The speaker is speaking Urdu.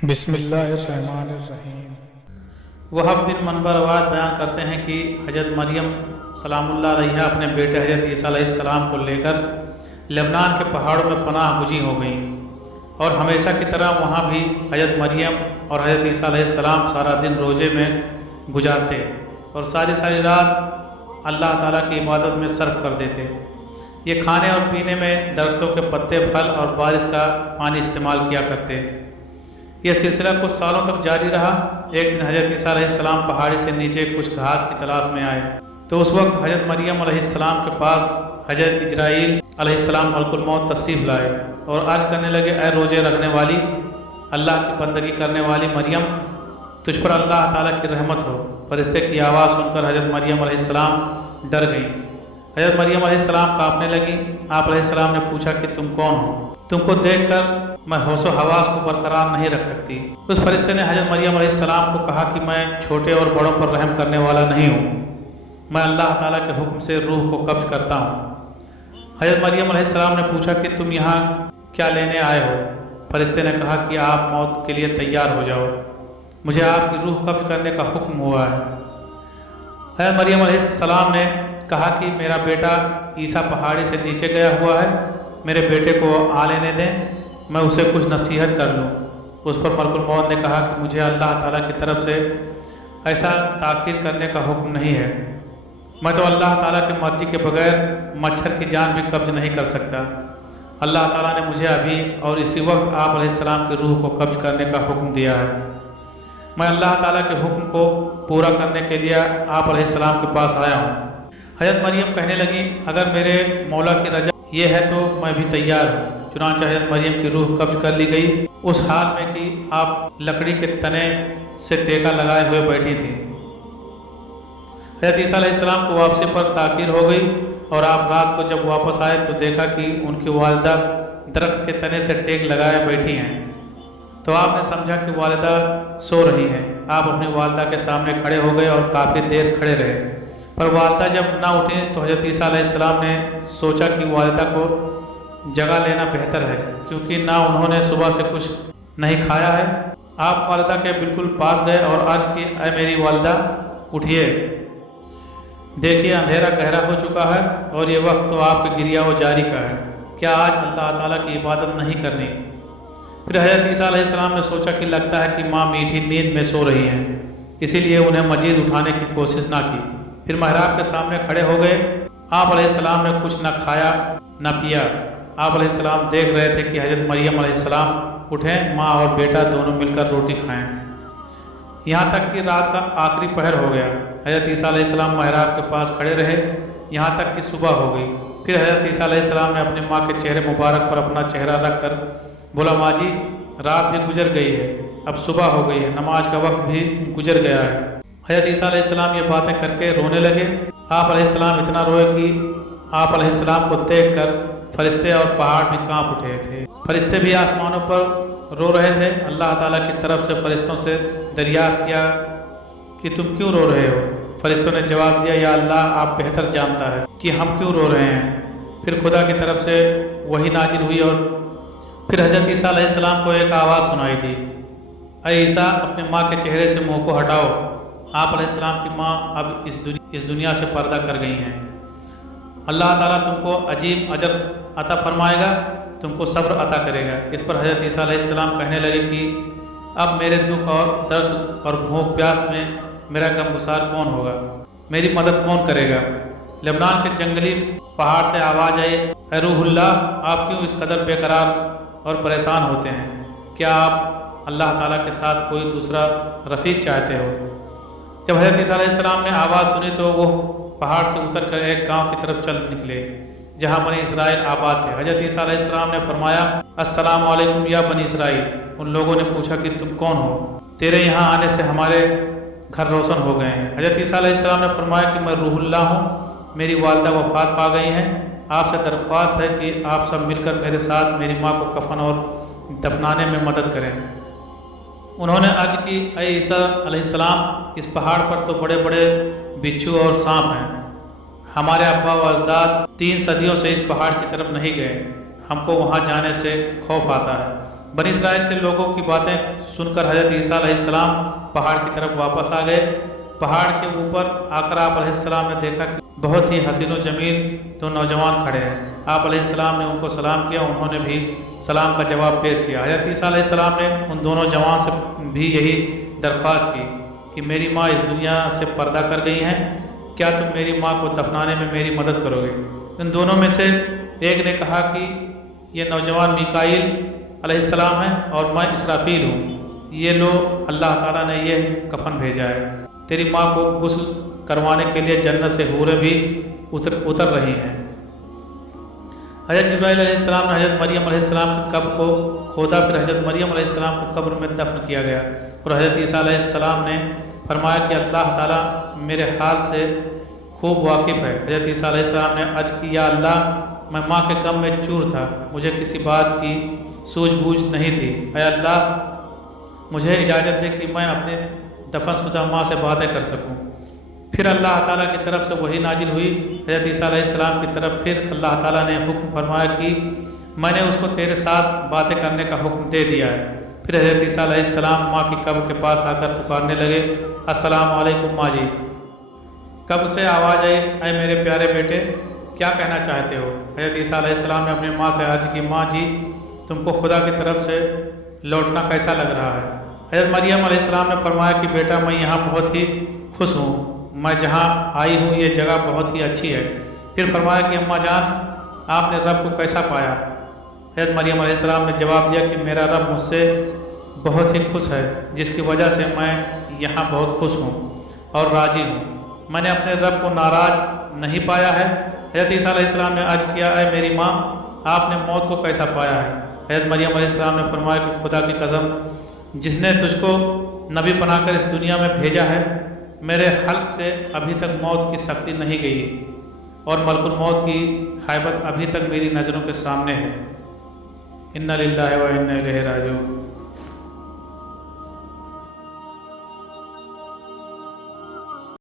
بسم اللہ الرحمن الرحیم۔ وہب بن منبرواد بیان کرتے ہیں کہ حضرت مریم سلام اللہ علیہا اپنے بیٹے حضرت عیسیٰ علیہ السلام کو لے کر لبنان کے پہاڑوں میں پناہ گزین ہو گئیں، اور ہمیشہ کی طرح وہاں بھی حضرت مریم اور حضرت عیسیٰ علیہ السلام سارا دن روزے میں گزارتے اور ساری رات اللہ تعالیٰ کی عبادت میں صرف کر دیتے۔ یہ کھانے اور پینے میں درختوں کے پتے، پھل اور بارش کا پانی استعمال کیا کرتے۔ یہ سلسلہ کچھ سالوں تک جاری رہا۔ ایک دن حضرت عیسیٰ علیہ السلام پہاڑی سے نیچے کچھ گھاس کی تلاش میں آئے، تو اس وقت حضرت مریم علیہ السلام کے پاس حضرت اجرائیل علیہ السلام ملک الموت تشریف لائے اور عرض کرنے لگے، اے روزے رکھنے والی، اللہ کی بندگی کرنے والی مریم، تجھ پر اللہ تعالیٰ کی رحمت ہو۔ فرشتے کی آواز سن کر حضرت مریم علیہ السلام ڈر گئیں۔ حضرت مریم علیہ السلام کانپنے لگی۔ آپ علیہ السلام نے پوچھا کہ تم کون ہو؟ تم کو دیکھ کر میں ہوش و حواس کو برقرار نہیں رکھ سکتی۔ اس فرشتے نے حضرت مریم علیہ السلام کو کہا کہ میں چھوٹے اور بڑوں پر رحم کرنے والا نہیں ہوں، میں اللہ تعالیٰ کے حکم سے روح کو قبض کرتا ہوں۔ حضرت مریم علیہ السلام نے پوچھا کہ تم یہاں کیا لینے آئے ہو؟ فرشتے نے کہا کہ آپ موت کے لیے تیار ہو جاؤ، مجھے آپ کی روح قبض کرنے کا حکم ہوا ہے۔ حضرت مریم علیہ السلام نے کہا کہ میرا بیٹا عیسیٰ پہاڑی سے نیچے گیا ہوا ہے، میرے بیٹے کو آ لینے دیں، میں اسے کچھ نصیحت کر لوں۔ اس پر ملک الموت نے کہا کہ مجھے اللہ تعالیٰ کی طرف سے ایسا تاخیر کرنے کا حکم نہیں ہے، میں تو اللہ تعالیٰ کی مرضی کے بغیر مچھر کی جان بھی قبض نہیں کر سکتا۔ اللہ تعالیٰ نے مجھے ابھی اور اسی وقت آپ علیہ السلام کی روح کو قبض کرنے کا حکم دیا ہے۔ میں اللہ تعالیٰ کے حکم کو پورا کرنے کے لیے آپ علیہ السلام کے پاس آیا ہوں۔ حضرت مریم کہنے لگی، اگر میرے مولا کی رضا یہ ہے تو میں بھی تیار ہوں۔ چنانچہ حضرت مریم کی روح قبض کر لی گئی، اس حال میں کہ آپ لکڑی کے تنے سے ٹیکا لگائے ہوئے بیٹھی تھیں۔ حضرت عیسیٰ علیہ السلام کو واپسی پر تاخیر ہو گئی، اور آپ رات کو جب واپس آئے تو دیکھا کہ ان کی والدہ درخت کے تنے سے ٹیک لگائے بیٹھی ہیں، تو آپ نے سمجھا کہ والدہ سو رہی ہیں۔ آپ اپنی والدہ کے سامنے کھڑے ہو گئے اور کافی دیر کھڑے رہے، پر والدہ جب نہ اٹھی تو حضرت عیسیٰ علیہ السلام نے سوچا کہ والدہ کو جگہ لینا بہتر ہے، کیونکہ نہ انہوں نے صبح سے کچھ نہیں کھایا ہے۔ آپ والدہ کے بالکل پاس گئے اور عرض کی، اے میری والدہ، اٹھیے، دیکھیے اندھیرا گہرا ہو چکا ہے اور یہ وقت تو آپ کے گریہ و جاری کا ہے، کیا آج اللہ تعالیٰ کی عبادت نہیں کرنی؟ پھر حضرت عیسیٰ علیہ السلام نے سوچا کہ لگتا ہے کہ ماں میٹھی نیند میں سو رہی ہیں، اسی لیے انہیں مزید اٹھانے کی کوشش نہ کی۔ پھر محراب کے سامنے کھڑے ہو گئے۔ آپ علیہ السلام نے کچھ نہ کھایا نہ پیا۔ آپ علیہ السلام دیکھ رہے تھے کہ حضرت مریم علیہ السلام اٹھیں، ماں اور بیٹا دونوں مل کر روٹی کھائیں، یہاں تک کہ رات کا آخری پہر ہو گیا۔ حضرت عیسیٰ علیہ السلام محراب کے پاس کھڑے رہے یہاں تک کہ صبح ہو گئی۔ پھر حضرت عیسیٰ علیہ السلام نے اپنی ماں کے چہرے مبارک پر اپنا چہرہ رکھ کر بولا، ماں جی، رات بھی گزر گئی ہے، اب صبح ہو گئی ہے، نماز کا وقت بھی گزر گیا ہے۔ حضرت عیسیٰ علیہ السلام یہ باتیں کر کے رونے لگے۔ آپ علیہ السلام اتنا روئے کہ آپ علیہ السلام کو دیکھ کر فرشتے اور پہاڑ بھی کانپ اٹھے تھے۔ فرشتے بھی آسمانوں پر رو رہے تھے۔ اللہ تعالیٰ کی طرف سے فرشتوں سے دریافت کیا کہ تم کیوں رو رہے ہو؟ فرشتوں نے جواب دیا، یا اللہ، آپ بہتر جانتا ہے کہ ہم کیوں رو رہے ہیں۔ پھر خدا کی طرف سے وحی نازل ہوئی، اور پھر حضرت عیسیٰ علیہ السلام کو ایک آواز سنائی دی، اے عیسیٰ، اپنے ماں کے چہرے سے منہ کو ہٹاؤ۔ آپ علیہ السلام کی ماں اب اس دنیا سے پردہ کر گئی ہیں۔ اللہ تعالیٰ تم کو عظیم اجر عطا فرمائے گا، تم کو صبر عطا کرے گا۔ اس پر حضرت عیسیٰ علیہ السلام کہنے لگے کہ اب میرے دکھ اور درد اور بھوک پیاس میں میرا غمگسار کون ہوگا؟ میری مدد کون کرے گا؟ لبنان کے جنگلی پہاڑ سے آواز آئی، اے روح اللہ، آپ کیوں اس قدر بے قرار اور پریشان ہوتے ہیں؟ کیا آپ اللہ تعالیٰ کے ساتھ کوئی دوسرا رفیق چاہتے ہو؟ جب حضرت عیسیٰ علیہ السلام نے آواز سنی تو وہ پہاڑ سے اتر کر ایک گاؤں کی طرف چل نکلے جہاں بنی اسرائیل آباد تھے۔ حضرت عیسیٰ علیہ السلام نے فرمایا، السلام علیکم یا بنی اسرائیل۔ ان لوگوں نے پوچھا کہ تم کون ہو؟ تیرے یہاں آنے سے ہمارے گھر روشن ہو گئے ہیں۔ حضرت عیسیٰ علیہ السلام نے فرمایا کہ میں روح اللہ ہوں، میری والدہ وفات پا گئی ہیں، آپ سے درخواست ہے کہ آپ سب مل کر میرے ساتھ میری ماں کو کفن اور دفنانے میں مدد کریں۔ انہوں نے عرض کی، اے عیسیٰ علیہ السلام، اس پہاڑ پر تو بڑے بڑے بچھو اور سانپ ہیں، ہمارے ابا و اجداد 3 صدیوں سے اس پہاڑ کی طرف نہیں گئے، ہم کو وہاں جانے سے خوف آتا ہے۔ بنی اسرائیل کے لوگوں کی باتیں سن کر حضرت عیسیٰ علیہ السلام پہاڑ کی طرف واپس آ گئے۔ پہاڑ کے اوپر آ کر آپ علیہ السلام نے دیکھا کہ بہت ہی حسین و جمیل دو نوجوان کھڑے ہیں۔ آپ علیہ السلام نے ان کو سلام کیا، انہوں نے بھی سلام کا جواب پیش کیا۔ حضرت عیسیٰ علیہ السلام نے ان دونوں جوان سے بھی یہی درخواست کی کہ میری ماں اس دنیا سے پردہ کر گئی ہیں، کیا تم میری ماں کو دفنانے میں میری مدد کرو گے؟ ان دونوں میں سے ایک نے کہا کہ یہ نوجوان میکائیل علیہ السلام ہیں اور میں اسرافیل ہوں، یہ لو اللہ تعالیٰ نے یہ کفن بھیجا ہے، تیری ماں کو غسل کروانے کے لیے جنت سے حوریں بھی اتر رہی ہیں۔ حضرت جبرائیل علیہ السلام نے حضرت مریم علیہ السلام کی قبر کو کھودا، پھر حضرت مریم علیہ السلام کو قبر میں دفن کیا گیا، اور حضرت عیسیٰ علیہ السلام نے فرمایا کہ اللہ تعالیٰ میرے حال سے خوب واقف ہے۔ حضرت عیسیٰ علیہ السلام نے عرض کی یا اللہ، میں ماں کے غم میں چور تھا، مجھے کسی بات کی سوجھ بوجھ نہیں تھی، اے اللہ مجھے اجازت دے کہ میں اپنے دفن شدہ ماں سے باتیں کر سکوں۔ پھر اللہ تعالیٰ کی طرف سے وحی نازل ہوئی حضرت عیسیٰ علیہ السلام کی طرف، پھر اللہ تعالیٰ نے حکم فرمایا کہ میں نے اس کو تیرے ساتھ باتیں کرنے کا حکم دے دیا ہے۔ پھر حضرت عیسیٰ علیہ السلام ماں کی قبر کے پاس آ کر پکارنے لگے، السلام علیکم ماں جی۔ قبر سے آواز آئی، اے میرے پیارے بیٹے کیا کہنا چاہتے ہو؟ حضرت عیسیٰ علیہ السلام نے اپنی ماں سے عرض کی، ماں جی تم کو خدا کی طرف سے لوٹنا کیسا لگ رہا ہے؟ حضرت مریم علیہ السلام نے فرمایا کہ بیٹا میں یہاں بہت ہی خوش ہوں، میں جہاں آئی ہوں یہ جگہ بہت ہی اچھی ہے۔ پھر فرمایا کہ اماں جان آپ نے رب کو کیسا پایا؟ حضرت مریم علیہ السلام نے جواب دیا کہ میرا رب مجھ سے بہت ہی خوش ہے، جس کی وجہ سے میں یہاں بہت خوش ہوں اور راضی ہوں، میں نے اپنے رب کو ناراض نہیں پایا ہے۔ حضرت عیسیٰ علیہ السلام نے عرض کیا، اے میری ماں آپ نے موت کو کیسا پایا ہے؟ حضرت مریم علیہ السلام نے فرمایا کہ خدا کی قسم جس نے تجھ کو نبی بنا کر اس دنیا میں بھیجا ہے، میرے حلق سے ابھی تک موت کی سختی نہیں گئی اور ملک الموت کی حیبت ابھی تک میری نظروں کے سامنے ہے۔ انا للہ و انا الیہ راجعون۔